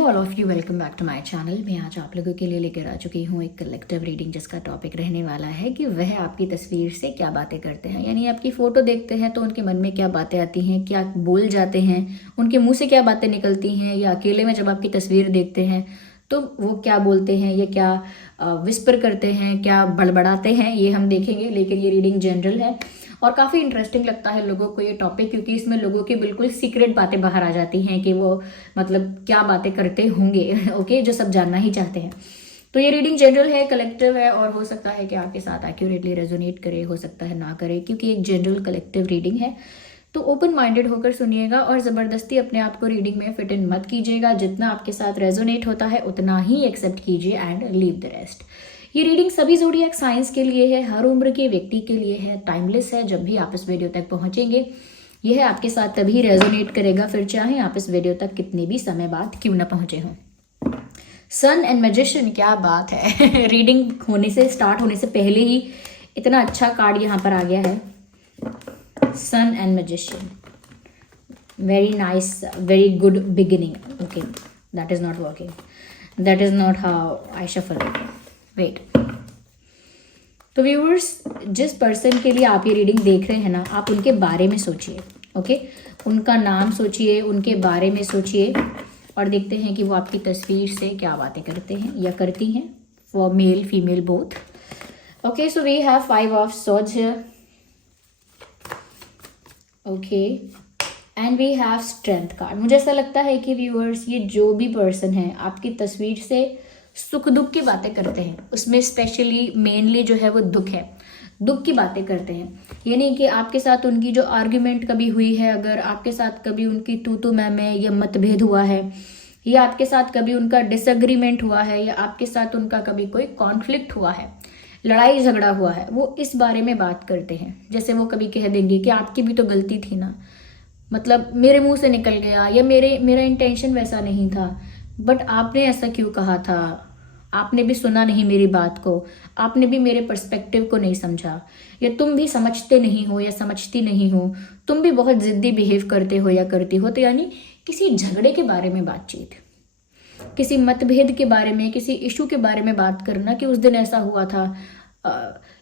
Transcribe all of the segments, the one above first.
Hello all of you, welcome back to my channel. मैं आज आप लोगों के लिए लेकर आ चुकी हूँ एक कलेक्टिव रीडिंग जिसका टॉपिक रहने वाला है कि वह आपकी तस्वीर से क्या बातें करते हैं। यानी आपकी फ़ोटो देखते हैं तो उनके मन में क्या बातें आती हैं, क्या बोल जाते हैं, उनके मुंह से क्या बातें निकलती हैं, या अकेले में जब आपकी तस्वीर देखते हैं तो वो क्या बोलते हैं, या क्या विस्पर करते हैं, क्या बड़बड़ाते हैं, ये हम देखेंगे। लेकिन ये रीडिंग जनरल है और काफ़ी इंटरेस्टिंग लगता है लोगों को ये टॉपिक, क्योंकि इसमें लोगों की बिल्कुल सीक्रेट बातें बाहर आ जाती हैं कि वो मतलब क्या बातें करते होंगे ओके, जो सब जानना ही चाहते हैं। तो ये रीडिंग जनरल है, कलेक्टिव है, और हो सकता है कि आपके साथ एक्यूरेटली रेजोनेट करे, हो सकता है ना करे, क्योंकि एक जनरल कलेक्टिव रीडिंग है। तो ओपन माइंडेड होकर सुनिएगा और ज़बरदस्ती अपने आप को रीडिंग में फिट इन मत कीजिएगा। जितना आपके साथ रेजोनेट होता है उतना ही एक्सेप्ट कीजिए एंड लीव द रेस्ट। ये रीडिंग सभी ज़ोडिएक साइंस के लिए है, हर उम्र के व्यक्ति के लिए है, टाइमलेस है। जब भी आप इस वीडियो तक पहुंचेंगे यह आपके साथ तभी रेजोनेट करेगा, फिर चाहे आप इस वीडियो तक कितने भी समय बाद क्यों ना पहुंचे हों। सन एंड मैजिशियन, क्या बात है रीडिंग होने से, स्टार्ट होने से पहले ही इतना अच्छा कार्ड यहाँ पर आ गया है। Sun and magician, very nice, very good beginning. Okay, that is not working, that is not how I shuffle it. Wait. तो व्यूअर्स, जिस पर्सन के लिए आप ये रीडिंग देख रहे हैं ना, आप उनके बारे में सोचिए। ओके, उनका नाम सोचिए, उनके बारे में सोचिए और देखते हैं कि वो आपकी तस्वीर से क्या बातें करते हैं या करती हैं, for male female both. Okay, so we have 5 of swords here. Okay, and we have strength card. मुझे ऐसा लगता है कि व्यूअर्स, ये जो भी पर्सन है आपकी तस्वीर से सुख दुख की बातें करते हैं, उसमें स्पेशली मेनली जो है वो दुख है, दुख की बातें करते हैं। यानी कि आपके साथ उनकी जो आर्ग्यूमेंट कभी हुई है, अगर आपके साथ कभी उनकी तू मैं या मतभेद हुआ है, या आपके साथ कभी उनका डिसएग्रीमेंट हुआ है, या आपके साथ उनका कभी कोई कॉन्फ्लिक्ट हुआ है, लड़ाई झगड़ा हुआ है, वो इस बारे में बात करते हैं। जैसे वो कभी कह देंगे कि आपकी भी तो गलती थी ना, मतलब मेरे मुंह से निकल गया, या मेरा इंटेंशन वैसा नहीं था, बट आपने ऐसा क्यों कहा था, आपने भी सुना नहीं मेरी बात को, आपने भी मेरे पर्सपेक्टिव को नहीं समझा, या तुम भी समझते नहीं हो या समझती नहीं हो, तुम भी बहुत जिद्दी बिहेव करते हो या करती हो। तो यानी किसी झगड़े के बारे में बातचीत, किसी मतभेद के बारे में, किसी इशू के बारे में बात करना कि उस दिन ऐसा हुआ था,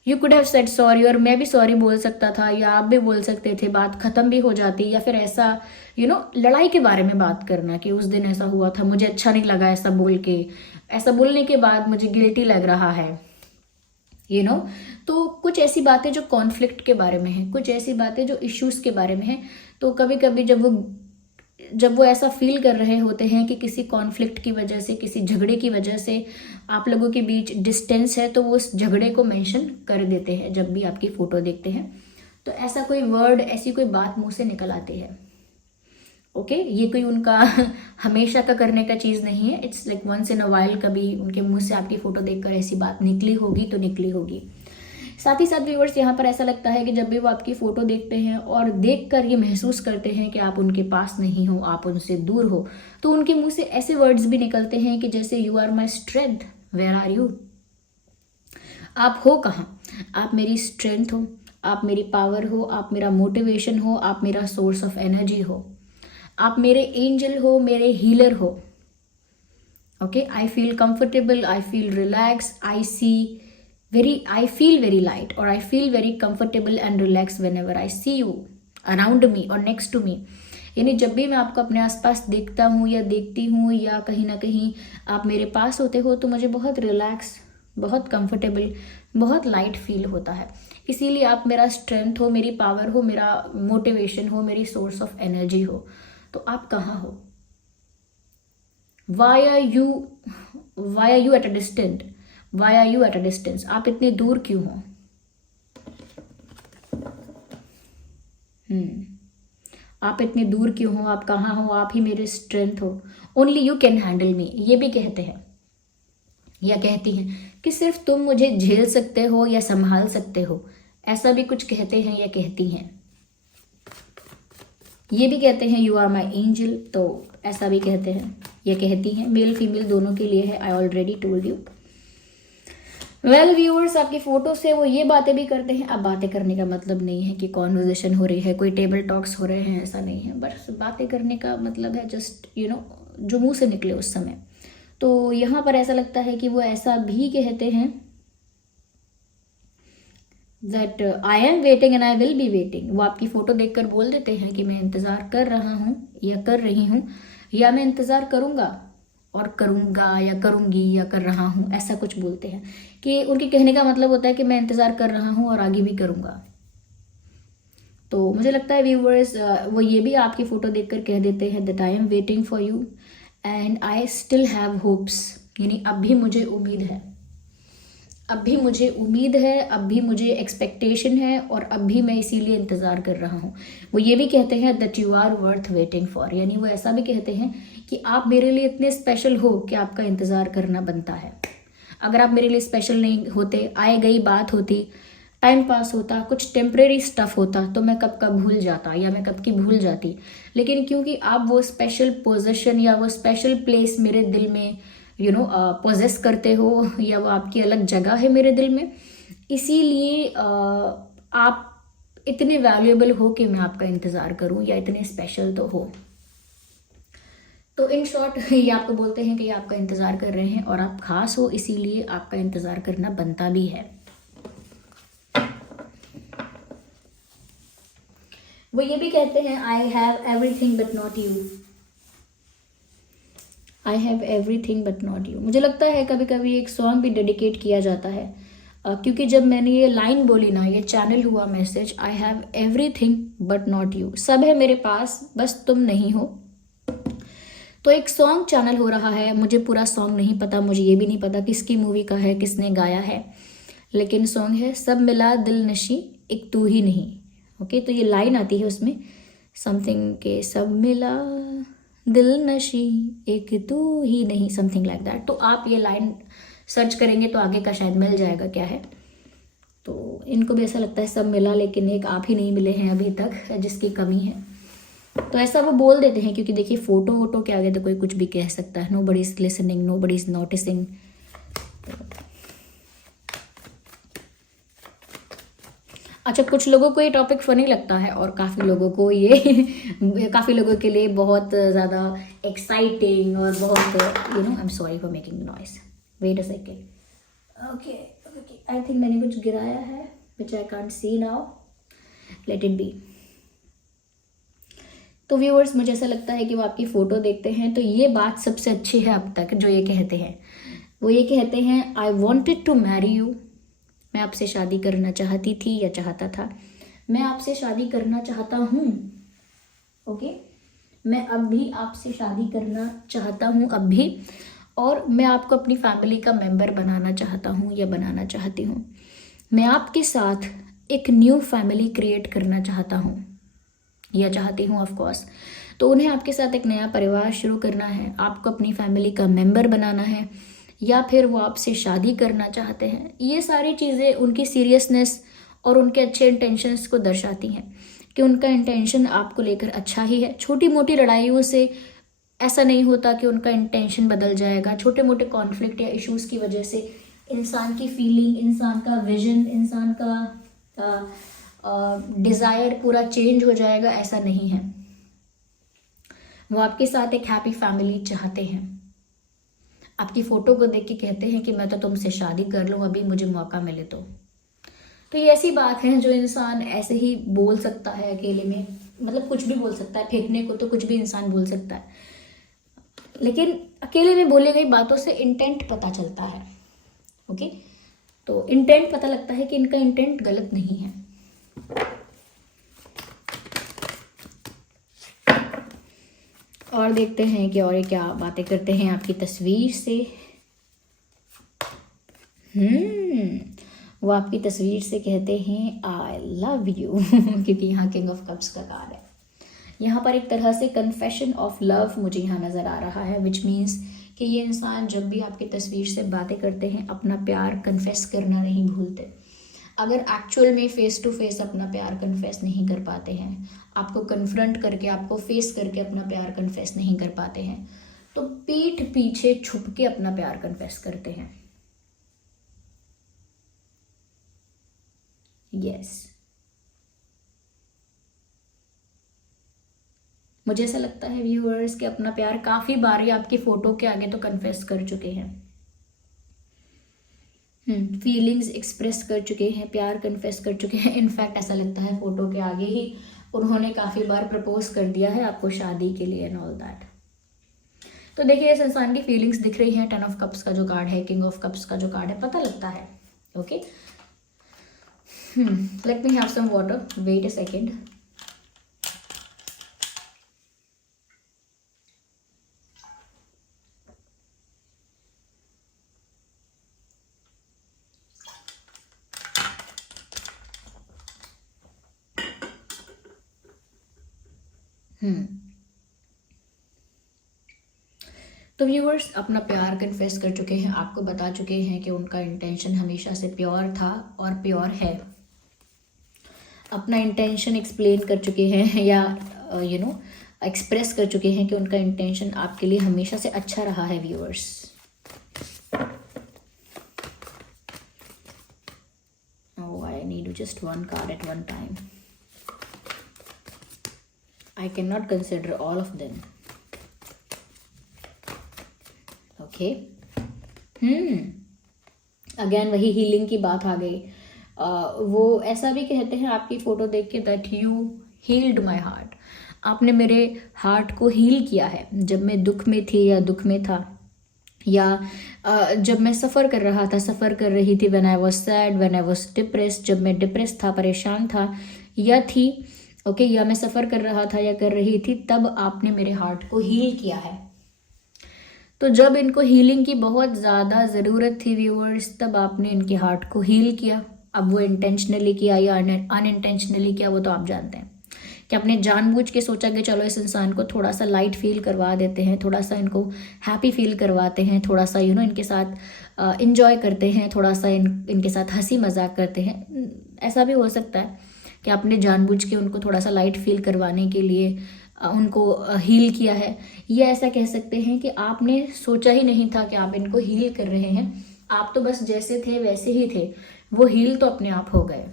you could have said sorry, और मैं भी सॉरी बोल सकता था, या आप भी बोल सकते थे, बात खत्म भी हो जाती। या फिर ऐसा लड़ाई के बारे में बात करना कि उस दिन ऐसा हुआ था, मुझे अच्छा नहीं लगा ऐसा बोल के, ऐसा बोलने के बाद मुझे गिल्टी लग रहा है, तो कुछ ऐसी बातें जो कॉन्फ्लिक्ट के बारे में है, कुछ ऐसी बातें जो इश्यूज के बारे में है। तो कभी कभी जब वो ऐसा फील कर रहे होते हैं कि किसी कॉन्फ्लिक्ट की वजह से, किसी झगड़े की वजह से आप लोगों के बीच डिस्टेंस है, तो वो उस झगड़े को मेंशन कर देते हैं जब भी आपकी फोटो देखते हैं। तो ऐसा कोई वर्ड, ऐसी कोई बात मुंह से निकल आती है। ओके, ये कोई उनका हमेशा का करने का चीज़ नहीं है, it's like once in a while कभी उनके मुंह से आपकी फ़ोटो देखकर ऐसी बात निकली होगी तो निकली होगी। साथ ही साथ व्यूअर्स, यहाँ पर ऐसा लगता है कि जब भी वो आपकी फ़ोटो देखते हैं और देखकर ये महसूस करते हैं कि आप उनके पास नहीं हो, आप उनसे दूर हो, तो उनके मुंह से ऐसे वर्ड्स भी निकलते हैं कि जैसे you are my strength, where are you, आप हो कहाँ, आप मेरी स्ट्रेंथ हो, आप मेरी पावर हो, आप मेरा मोटिवेशन हो, आप मेरा सोर्स ऑफ एनर्जी हो, आप मेरे एंजल हो, मेरे हीलर हो। Okay, I feel comfortable, I feel relax, I feel very light, और I feel very comfortable and relax whenever I see you around me और नेक्स्ट टू मी। यानी जब भी मैं आपको अपने आसपास देखता हूँ या देखती हूँ, या कहीं ना कहीं आप मेरे पास होते हो, तो मुझे बहुत रिलैक्स, बहुत कंफर्टेबल, बहुत लाइट फील होता है। इसीलिए आप मेरा स्ट्रेंथ हो, मेरी पावर हो, मेरा मोटिवेशन हो, मेरी सोर्स ऑफ एनर्जी हो। तो आप कहाँ हो? Why are you at a distance? Why are you at a distance? आप इतने दूर क्यों हो? आप इतने दूर क्यों हो? आप कहाँ हो? आप ही मेरे स्ट्रेंथ हो। Only you can handle me, ये भी कहते हैं या कहती हैं कि सिर्फ तुम मुझे झेल सकते हो या संभाल सकते हो, ऐसा भी कुछ कहते हैं या कहती हैं। ये भी कहते हैं यू आर माई एंजल, तो ऐसा भी कहते हैं या कहती हैं। मेल फीमेल दोनों के लिए है, I already told you. Well viewers, आपकी फोटो से वो ये बातें भी करते हैं। अब बातें करने का मतलब नहीं है कि कॉन्वर्जेशन हो रही है, कोई टेबल टॉक्स हो रहे हैं, ऐसा नहीं है। बस बातें करने का मतलब है जस्ट जो मुंह से निकले उस समय। तो यहाँ पर ऐसा लगता है कि वो ऐसा भी कहते हैं that I am waiting and I will be waiting. वो आपकी फ़ोटो देखकर बोल देते हैं कि मैं इंतज़ार कर रहा हूँ या कर रही हूँ, या मैं इंतज़ार करूँगा और करूँगा या करूँगी या कर रहा हूँ, ऐसा कुछ बोलते हैं। कि उनके कहने का मतलब होता है कि मैं इंतज़ार कर रहा हूँ और आगे भी करूँगा। तो मुझे लगता है व्यूवर्स वो ये भी आपकी फ़ोटो देखकर कह देते हैं that I am waiting for you and I still have hopes, यानी अब भी मुझे उम्मीद है, अब भी मुझे उम्मीद है, अब भी मुझे एक्सपेक्टेशन है और अब भी मैं इसीलिए इंतज़ार कर रहा हूँ। वो ये भी कहते हैं that you are worth waiting for, यानी वो ऐसा भी कहते हैं कि आप मेरे लिए इतने स्पेशल हो कि आपका इंतज़ार करना बनता है। अगर आप मेरे लिए स्पेशल नहीं होते, आए गई बात होती, टाइम पास होता, कुछ टेम्परेरी स्टफ होता, तो मैं कब का भूल जाता या मैं कब की भूल जाती। लेकिन क्योंकि आप वो स्पेशल पोजीशन या वो स्पेशल प्लेस मेरे दिल में पोजेस करते हो, या वो आपकी अलग जगह है मेरे दिल में, इसीलिए आप इतने वैल्यूएबल हो कि मैं आपका इंतज़ार करूं, या इतने स्पेशल तो हो। तो इन शॉर्ट ये आपको बोलते हैं कि ये आपका इंतज़ार कर रहे हैं और आप खास हो, इसीलिए आपका इंतज़ार करना बनता भी है। वो ये भी कहते हैं I have everything but not you, I have everything but not you. मुझे लगता है कभी कभी एक सॉन्ग भी डेडिकेट किया जाता है, क्योंकि जब मैंने ये लाइन बोली ना, ये चैनल हुआ message, I have everything but not you, सब है मेरे पास बस तुम नहीं हो। तो एक सॉन्ग चैनल हो रहा है, मुझे पूरा सॉन्ग नहीं पता, मुझे ये भी नहीं पता किसकी मूवी का है, किसने गाया है, लेकिन सॉन्ग है सब मिला दिल नशी एक तू ही नहीं। ओके, तो ये लाइन आती है उसमें समथिंग के सब मिला दिल नशी एक तू ही नहीं, समथिंग लाइक दैट। तो आप ये लाइन सर्च करेंगे तो आगे का शायद मिल जाएगा क्या है। तो इनको भी ऐसा लगता है सब मिला, लेकिन एक आप ही नहीं मिले हैं अभी तक, जिसकी कमी है। तो ऐसा वो बोल देते हैं, क्योंकि देखिए फोटो वोटो के आगे तो कोई कुछ भी कह सकता है। Nobody is listening, nobody is noticing. अच्छा, कुछ लोगों को ये टॉपिक फनी लगता है और काफ़ी लोगों को ये काफ़ी लोगों के लिए बहुत ज़्यादा एक्साइटिंग और बहुत I am sorry for making noise, wait a second. Okay okay, I think मैंने कुछ गिराया है which I can't see now, let it be. तो व्यूअर्स, मुझे ऐसा लगता है कि वो आपकी फ़ोटो देखते हैं तो ये बात सबसे अच्छी है अब तक जो ये कहते हैं। वो ये कहते हैं I wanted to marry you, मैं आपसे शादी करना चाहती थी या चाहता था, मैं आपसे शादी करना चाहता हूँ। ओके, मैं अब भी आपसे शादी करना चाहता हूँ अब भी, और मैं आपको अपनी फैमिली का मेंबर बनाना चाहता हूँ या बनाना चाहती हूँ। मैं आपके साथ एक न्यू फैमिली क्रिएट करना चाहता हूँ या चाहती हूँ ऑफ कोर्स। तो उन्हें आपके साथ एक नया परिवार शुरू करना है, आपको अपनी फैमिली का मेंबर बनाना है, या फिर वो आपसे शादी करना चाहते हैं। ये सारी चीज़ें उनकी सीरियसनेस और उनके अच्छे इंटेंशंस को दर्शाती हैं कि उनका इंटेंशन आपको लेकर अच्छा ही है। छोटी मोटी लड़ाइयों से ऐसा नहीं होता कि उनका इंटेंशन बदल जाएगा। छोटे मोटे कॉन्फ्लिक्ट या इश्यूज़ की वजह से इंसान की फीलिंग, इंसान का विजन, इंसान का डिज़ायर पूरा चेंज हो जाएगा, ऐसा नहीं है। वो आपके साथ एक हैप्पी फैमिली चाहते हैं। आपकी फ़ोटो को देख के कहते हैं कि मैं तो तुमसे शादी कर लूँ अभी मुझे मौका मिले तो ये ऐसी बात है जो इंसान ऐसे ही बोल सकता है अकेले में, मतलब कुछ भी बोल सकता है, फेंकने को तो कुछ भी इंसान बोल सकता है, लेकिन अकेले में बोली गई बातों से इंटेंट पता चलता है। ओके, तो इंटेंट पता लगता है कि इनका इंटेंट गलत नहीं है। और देखते हैं कि और ये क्या बातें करते हैं आपकी तस्वीर से। वो आपकी तस्वीर से कहते हैं आई लव यू क्योंकि यहाँ किंग ऑफ कप्स का कार्ड है। यहाँ पर एक तरह से कन्फेशन ऑफ लव मुझे यहाँ नज़र आ रहा है, विच मीन्स कि ये इंसान जब भी आपकी तस्वीर से बातें करते हैं अपना प्यार कन्फेस करना नहीं भूलते। अगर एक्चुअल में फेस टू फेस अपना प्यार कन्फेस नहीं कर पाते हैं, आपको कन्फ्रंट करके, आपको फेस करके अपना प्यार कन्फेस नहीं कर पाते हैं, तो पीठ पीछे छुप के अपना प्यार कन्फेस करते हैं। यस, मुझे ऐसा लगता है व्यूअर्स कि अपना प्यार काफ़ी बार ये आपकी फ़ोटो के आगे तो कन्फेस कर चुके हैं, फीलिंग्स एक्सप्रेस कर चुके हैं, प्यार कन्फेस कर चुके हैं। इनफैक्ट ऐसा लगता है फ़ोटो के आगे ही उन्होंने काफ़ी बार प्रपोज कर दिया है आपको शादी के लिए एंड ऑल दैट। तो देखिए इस इंसान की फीलिंग्स दिख रही हैं। 10 ऑफ कप्स का जो कार्ड है, किंग ऑफ कप्स का जो कार्ड है, पता लगता है। Okay, let me have some water, wait a second. तो व्यूअर्स अपना प्यार कन्फेस कर चुके हैं, आपको बता चुके हैं कि उनका इंटेंशन हमेशा से प्योर था और प्योर है। अपना इंटेंशन एक्सप्लेन कर चुके हैं या एक्सप्रेस कर चुके हैं कि उनका इंटेंशन आपके लिए हमेशा से अच्छा रहा है viewers. Oh, I need just one card at one time. I cannot consider all of them. Okay. Again वही हीलिंग की बात आ गई। वो ऐसा भी कहते हैं आपकी फ़ोटो देख के that you healed my heart. आपने मेरे हार्ट को हील किया है। जब मैं दुख में थी या दुख में था, या जब मैं सफ़र कर रहा था, सफ़र कर रही थी, when I was sad, when I was depressed, जब मैं डिप्रेस था, परेशान था या थी, ओके, या मैं सफ़र कर रहा था या कर रही थी, तब आपने मेरे हार्ट को हील किया है। तो जब इनको हीलिंग की बहुत ज़्यादा ज़रूरत थी व्यूअर्स, तब आपने इनके हार्ट को हील किया। अब वो इंटेंशनली किया या अनइंटेंशनली किया वो तो आप जानते हैं, कि आपने जानबूझ के सोचा कि चलो इस इंसान को थोड़ा सा लाइट फील करवा देते हैं, थोड़ा सा इनको हैप्पी फील करवाते हैं, थोड़ा सा इनके साथ इंजॉय करते हैं, थोड़ा सा इनके साथ हंसी मजाक करते हैं। ऐसा भी हो सकता है कि आपने जानबूझ के उनको थोड़ा सा लाइट फील करवाने के लिए उनको हील किया है। ये ऐसा कह सकते हैं कि आपने सोचा ही नहीं था कि आप इनको हील कर रहे हैं। आप तो बस जैसे थे वैसे ही थे, वो हील तो अपने आप हो गए।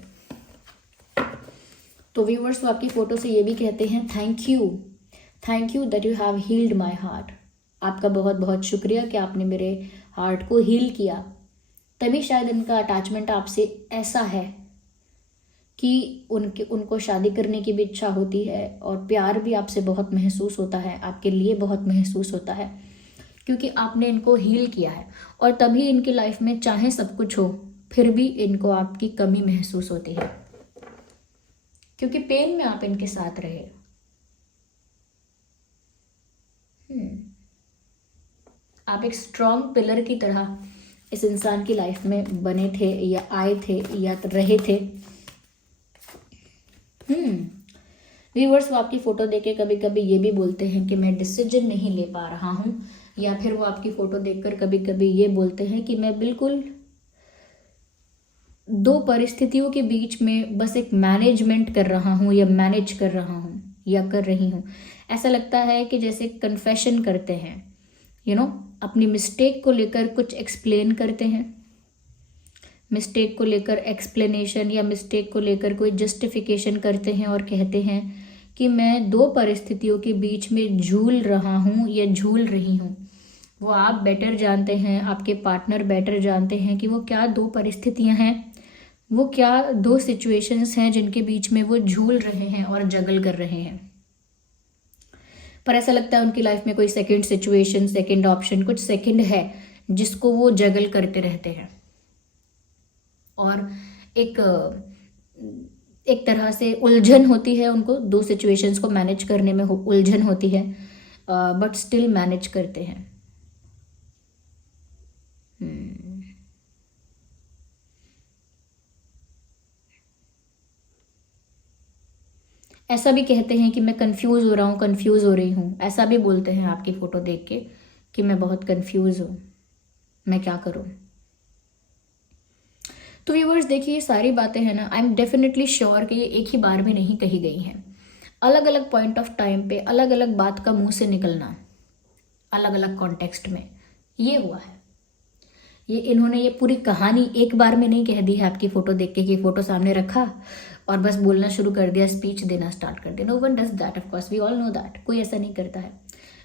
तो व्यूअर्स तो आपकी फ़ोटो से ये भी कहते हैं thank you that you have healed my heart. आपका बहुत बहुत शुक्रिया कि आपने मेरे हार्ट को हील किया। तभी शायद इनका अटैचमेंट आपसे ऐसा है कि उनको शादी करने की भी इच्छा होती है और प्यार भी आपसे बहुत महसूस होता है, आपके लिए बहुत महसूस होता है, क्योंकि आपने इनको हील किया है। और तभी इनकी लाइफ में चाहे सब कुछ हो, फिर भी इनको आपकी कमी महसूस होती है, क्योंकि पेन में आप इनके साथ रहे। आप एक स्ट्रॉन्ग पिलर की तरह इस इंसान की लाइफ में बने थे या आए थे या रहे थे। व्यूअर्स वो आपकी फ़ोटो देख के कभी कभी ये भी बोलते हैं कि मैं डिसीजन नहीं ले पा रहा हूँ, या फिर वो आपकी फ़ोटो देखकर कभी कभी ये बोलते हैं कि मैं बिल्कुल दो परिस्थितियों के बीच में बस एक मैनेजमेंट कर रहा हूँ या मैनेज कर रहा हूँ या कर रही हूँ। ऐसा लगता है कि जैसे कन्फेशन करते हैं, अपनी मिस्टेक को लेकर कुछ एक्सप्लेन करते हैं, मिस्टेक को लेकर एक्सप्लेनेशन या मिस्टेक को लेकर कोई जस्टिफिकेशन करते हैं और कहते हैं कि मैं दो परिस्थितियों के बीच में झूल रहा हूँ या झूल रही हूँ। वो आप बेटर जानते हैं, आपके पार्टनर बेटर जानते हैं कि वो क्या दो परिस्थितियाँ हैं, वो क्या दो सिचुएशंस हैं जिनके बीच में वो झूल रहे हैं और जगल कर रहे हैं। पर ऐसा लगता है उनकी लाइफ में कोई सेकंड सिचुएशन, सेकंड ऑप्शन, कुछ सेकंड है जिसको वो जगल करते रहते हैं, और एक तरह से उलझन होती है उनको, दो सिचुएशंस को मैनेज करने में उलझन होती है, बट स्टिल मैनेज करते हैं। ऐसा भी कहते हैं कि मैं कंफ्यूज हो रहा हूँ, कंफ्यूज हो रही हूँ। ऐसा भी बोलते हैं आपकी फ़ोटो देख के कि मैं बहुत कंफ्यूज हूँ, मैं क्या करूँ। तो व्यूअर्स देखिए ये सारी बातें हैं ना, आई एम डेफिनेटली श्योर कि ये एक ही बार में नहीं कही गई हैं। अलग अलग पॉइंट ऑफ टाइम पे अलग अलग बात का मुंह से निकलना, अलग अलग कॉन्टेक्स्ट में ये हुआ है। इन्होंने ये पूरी कहानी एक बार में नहीं कह दी है आपकी फ़ोटो देख के कि फ़ोटो सामने रखा, और बस बोलना शुरू कर दिया, स्पीच देना स्टार्ट कर दिया। No one does that, of course we all know that, कोई ऐसा नहीं करता है।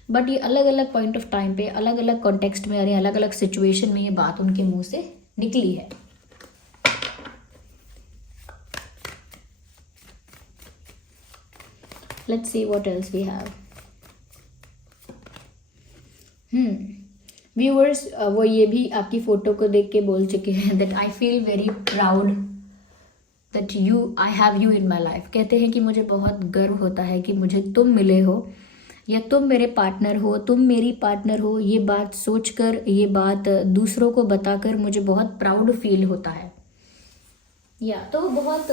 बट ये अलग अलग पॉइंट ऑफ टाइम पे, अलग अलग कॉन्टेक्स्ट में, और अलग अलग सिचुएशन में ये बात उनके मुंह से निकली है। Let's see what else we have. Viewers वो ये भी आपकी फ़ोटो को देख के बोल चुके हैं that I feel very proud that I have you in my life. कहते हैं कि मुझे बहुत गर्व होता है कि मुझे तुम मिले हो, या तुम मेरे पार्टनर हो, तुम मेरी पार्टनर हो। ये बात सोचकर, ये बात दूसरों को बताकर मुझे बहुत प्राउड फील होता है। या तो बहुत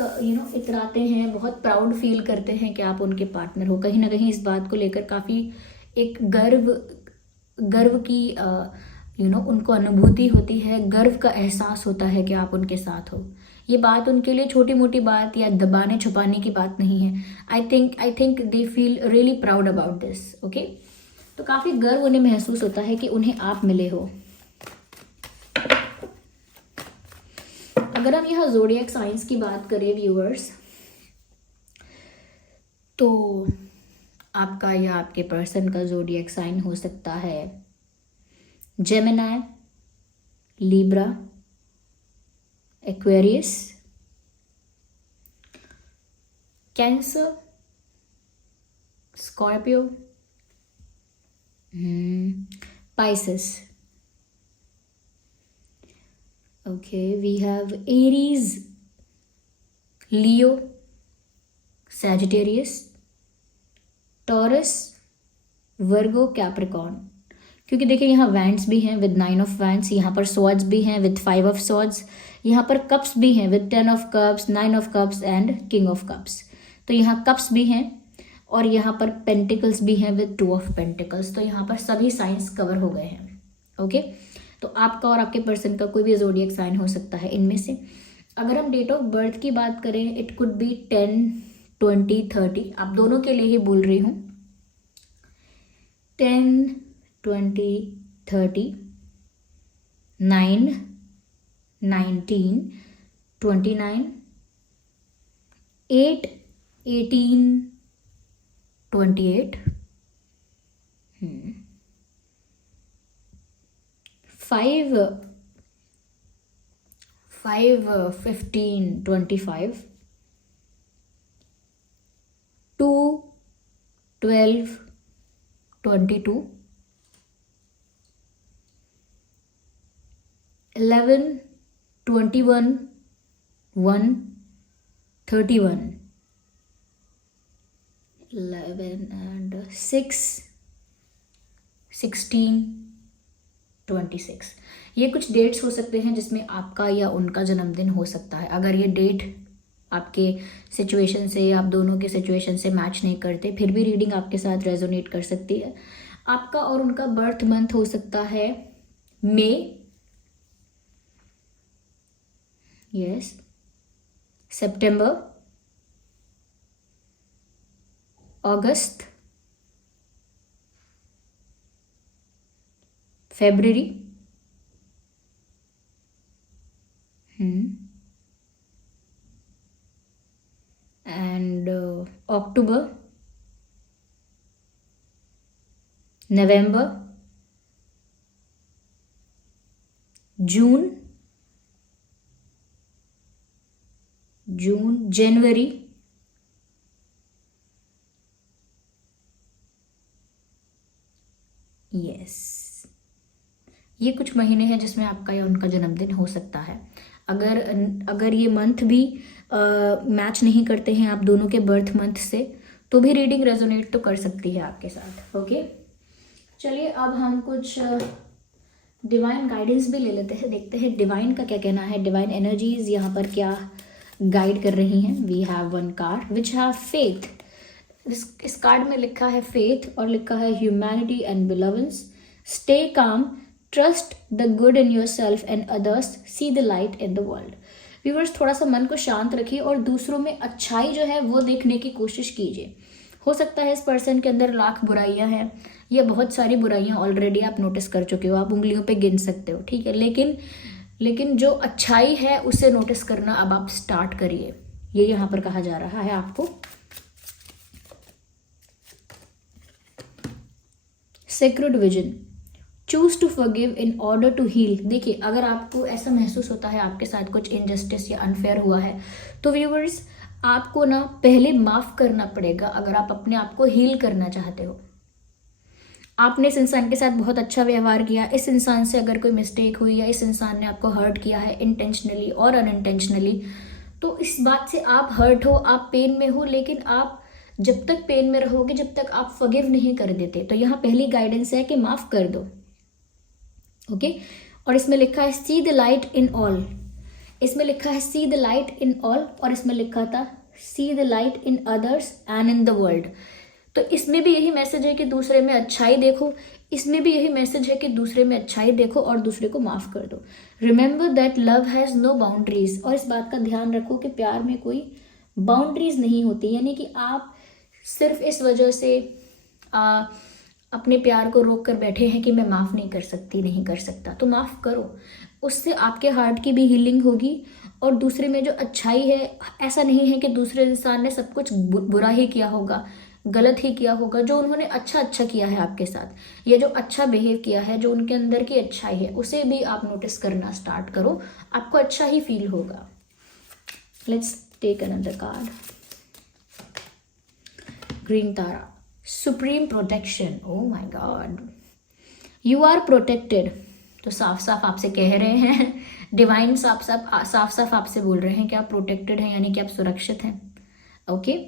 इतराते हैं, बहुत प्राउड फील करते हैं कि आप उनके पार्टनर हो। कहीं ना कहीं इस बात को लेकर काफ़ी एक गर्व की उनको अनुभूति होती है, गर्व का एहसास होता है कि आप उनके साथ हो। ये बात उनके लिए छोटी मोटी बात या दबाने छुपाने की बात नहीं है। I think they feel really proud about this. Okay, तो काफ़ी गर्व उन्हें महसूस होता है कि उन्हें आप मिले हो। अगर हम यहाँ ज़ोडिएक साइंस की बात करें व्यूअर्स, तो आपका या आपके पर्सन का ज़ोडिएक साइन हो सकता है Gemini, Libra, Aquarius, cancer, Scorpio, Pisces. Okay, we have Aries, Leo, Sagittarius, Taurus, Virgo, Capricorn। क्योंकि देखिए यहाँ वैंड्स भी हैं विद 9 ऑफ वैंड्स, यहाँ पर स्वॉर्ड्स भी हैं विद 5 ऑफ स्वॉर्ड्स, यहाँ पर कप्स भी हैं with 10 of cups, 9 of cups and king of cups. तो यहाँ कप्स भी हैं और यहाँ पर पेंटिकल्स भी हैं विद 2 ऑफ पेंटिकल्स। तो यहाँ पर सभी साइंस कवर हो गए हैं। ओके, तो आपका और आपके पर्सन का कोई भी ज़ोडिएक साइन हो सकता है इनमें से। अगर हम डेट ऑफ बर्थ की बात करें, इट कुड बी 10, 20, 30। आप दोनों के लिए ही बोल रही हूँ। 10, 20, 30, 9, 19, 29, 8, 18, 28, 5, 15, 25, 2, 12, 22, 11, 21, 1, 31, 11 and 6, 16, 26। ये कुछ डेट्स हो सकते हैं जिसमें आपका या उनका जन्मदिन हो सकता है। अगर ये डेट आपके सिचुएशन से, आप दोनों के सिचुएशन से मैच नहीं करते, फिर भी रीडिंग आपके साथ रेजोनेट कर सकती है। आपका और उनका बर्थ मंथ हो सकता है मई, यस, सितंबर, अगस्त, फेब्रुअरी, एंड अक्टूबर, नवंबर, जून, जनवरी, यस। ये कुछ महीने हैं जिसमें आपका या उनका जन्मदिन हो सकता है। अगर ये मंथ भी मैच नहीं करते हैं आप दोनों के बर्थ मंथ से, तो भी रीडिंग रेजोनेट तो कर सकती है आपके साथ। ओके, चलिए अब हम कुछ डिवाइन गाइडेंस भी ले लेते हैं, देखते हैं डिवाइन का क्या कहना है, डिवाइन एनर्जीज यहाँ पर क्या गाइड कर रही हैं। We have one card which have faith. इस कार्ड में लिखा है फेथ और लिखा है humanity and balance. Stay calm, trust the good in yourself and others, see the light in the world. Viewers, थोड़ा सा मन को शांत रखिए और दूसरों में अच्छाई जो है वो देखने की कोशिश कीजिए। हो सकता है इस पर्सन के अंदर लाख बुराइयां हैं, या बहुत सारी बुराइयां ऑलरेडी आप नोटिस कर चुके हो, आप उंगलियों पे गिन सकते हो, ठीक है। लेकिन जो अच्छाई है उसे नोटिस करना अब आप स्टार्ट करिए। ओके, चलिए अब हम कुछ डिवाइन गाइडेंस भी ले लेते हैं, देखते हैं डिवाइन का क्या कहना है, डिवाइन एनर्जीज यहाँ पर क्या गाइड कर रही हैं। We have one card which have faith. इस कार्ड में लिखा है फेथ और लिखा है humanity and balance. Stay calm, trust the good in yourself and others, see the light in the world. Viewers, थोड़ा सा मन को शांत रखिए और दूसरों में अच्छाई जो है वो देखने की कोशिश कीजिए। हो सकता है इस पर्सन के अंदर लाख बुराइयां हैं, या बहुत सारी बुराइयां ऑलरेडी आप नोटिस कर चुके हो, आप उंगलियों पे गिन सकते हो, ठीक है। लेकिन जो अच्छाई है उसे नोटिस करना अब आप स्टार्ट करिए। ये यहाँ पर कहा जा रहा है आपको। Sacred vision, choose to forgive in order to heal. देखिए, अगर आपको ऐसा महसूस होता है आपके साथ कुछ इनजस्टिस या अनफेयर हुआ है, तो व्यूवर्स आपको ना पहले माफ करना पड़ेगा अगर आप अपने आप को हील करना चाहते हो। आपने इस इंसान के साथ बहुत अच्छा व्यवहार किया, इस इंसान से अगर कोई मिस्टेक हुई या इस इंसान ने आपको हर्ट किया है इंटेंशनली और अनइंटेंशनली, तो इस बात से आप हर्ट हो, आप पेन में हो, लेकिन आप जब तक पेन में रहोगे, जब तक आप फॉरगिव नहीं कर देते, तो यहाँ पहली गाइडेंस है कि माफ कर दो। ओके और इसमें लिखा है सी द लाइट इन ऑल, इसमें लिखा है सी द लाइट इन ऑल, और इसमें लिखा था सी the light in others and in the world. तो इसमें भी यही मैसेज है कि दूसरे में अच्छाई देखो, इसमें भी यही मैसेज है कि दूसरे में अच्छाई देखो और दूसरे को माफ कर दो। Remember that love has no boundaries, और इस बात का ध्यान रखो कि प्यार में कोई बाउंड्रीज नहीं होती, यानी कि आप सिर्फ इस वजह से अपने प्यार को रोक कर बैठे हैं कि मैं माफ़ नहीं कर सकती, नहीं कर सकता, तो माफ़ करो। उससे आपके हार्ट की भी हीलिंग होगी और दूसरे में जो अच्छाई है, ऐसा नहीं है कि दूसरे इंसान ने सब कुछ बुरा ही किया होगा, गलत ही किया होगा। जो उन्होंने अच्छा किया है आपके साथ, ये जो अच्छा बिहेव किया है, जो उनके अंदर की अच्छाई है, उसे भी आप नोटिस करना स्टार्ट करो, आपको अच्छा ही फील होगा। Let's take another card. Green Tara, supreme protection. Oh my god, you are protected. तो साफ साफ आपसे कह रहे हैं, डिवाइन साफ साफ आपसे बोल रहे हैं कि आप प्रोटेक्टेड हैं, यानी कि आप सुरक्षित हैं। ओके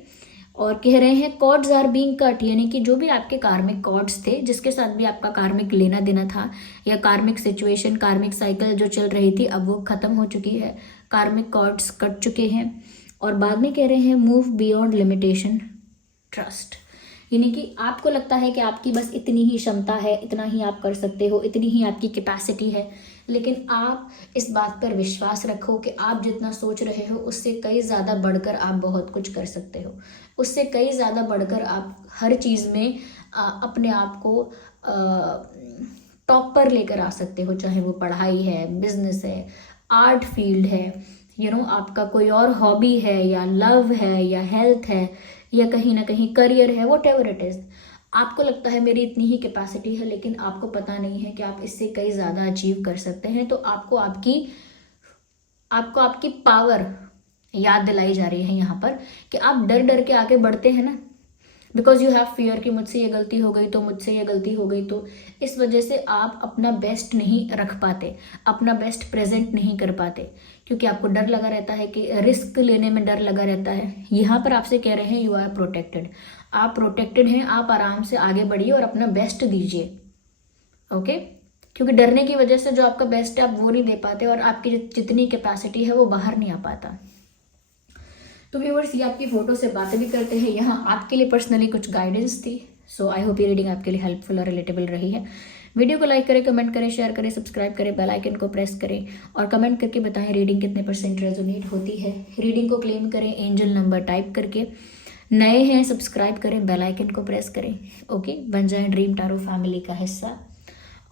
और कह रहे हैं कॉर्ड्स आर बीइंग कट, यानी कि जो भी आपके कार्मिक कॉर्ड्स थे, जिसके साथ भी आपका कार्मिक लेना देना था या कार्मिक सिचुएशन, कार्मिक साइकिल जो चल रही थी, अब वो खत्म हो चुकी है, कार्मिक कॉर्ड्स कट चुके हैं। और बाद में कह रहे हैं मूव बियॉन्ड लिमिटेशन, ट्रस्ट, यानी कि आपको लगता है कि आपकी बस इतनी ही क्षमता है, इतना ही आप कर सकते हो, इतनी ही आपकी कैपेसिटी है, लेकिन आप इस बात पर विश्वास रखो कि आप जितना सोच रहे हो उससे कई ज़्यादा बढ़कर आप बहुत कुछ कर सकते हो, उससे कई ज़्यादा बढ़कर आप हर चीज़ में अपने आप को टॉप पर लेकर आ सकते हो, चाहे वो पढ़ाई है, बिजनेस है, आर्ट फील्ड है, आपका कोई और हॉबी है या लव है या हेल्थ है या कहीं ना कहीं करियर है, वॉट एवर इट इज़। आपको लगता है मेरी इतनी ही कैपेसिटी है, लेकिन आपको पता नहीं है कि आप इससे कई ज़्यादा अचीव कर सकते हैं। तो आपको आपकी पावर याद दिलाई जा रही है यहाँ पर कि आप डर डर के आगे बढ़ते हैं ना, बिकॉज यू हैव फियर कि मुझसे ये गलती हो गई तो, मुझसे ये गलती हो गई तो, इस वजह से आप अपना बेस्ट नहीं रख पाते, अपना बेस्ट प्रेजेंट नहीं कर पाते, क्योंकि आपको डर लगा रहता है, कि रिस्क लेने में डर लगा रहता है। यहाँ पर आपसे कह रहे हैं यू आर प्रोटेक्टेड, आप प्रोटेक्टेड हैं, आप आराम से आगे बढ़िए और अपना बेस्ट दीजिए। ओके क्योंकि डरने की वजह से जो आपका बेस्ट है आप वो नहीं दे पाते, और आपकी जितनी कैपेसिटी है वो बाहर नहीं आ पाता। तो व्यूअर्स, ये आपकी फोटो से बातें भी करते हैं, यहाँ आपके लिए पर्सनली कुछ गाइडेंस थी। सो आई होप ये रीडिंग आपके लिए हेल्पफुल और रिलेटेबल रही है। वीडियो को लाइक करें, कमेंट करें, शेयर करें, सब्सक्राइब करें, बेल आइकन को प्रेस करें और कमेंट करके बताएं रीडिंग कितने % रेजोनेट होती है। रीडिंग को क्लेम करें एंजल नंबर टाइप करके। नए हैं सब्सक्राइब करें, बेल आइकन को प्रेस करें। ओके बन जाएं ड्रीम टारो फैमिली का हिस्सा।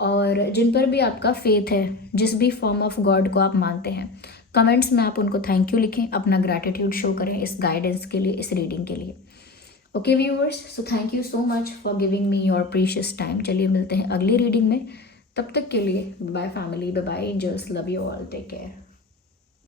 और जिन पर भी आपका फेथ है, जिस भी फॉर्म ऑफ गॉड को आप मानते हैं, कमेंट्स में आप उनको थैंक यू लिखें, अपना ग्रैटिट्यूड शो करें इस गाइडेंस के लिए, इस रीडिंग के लिए। Okay viewers, so thank you so much for giving me your precious time. चलिए मिलते हैं अगली रीडिंग में, तब तक के लिए bye family, bye angels, love you all, take care.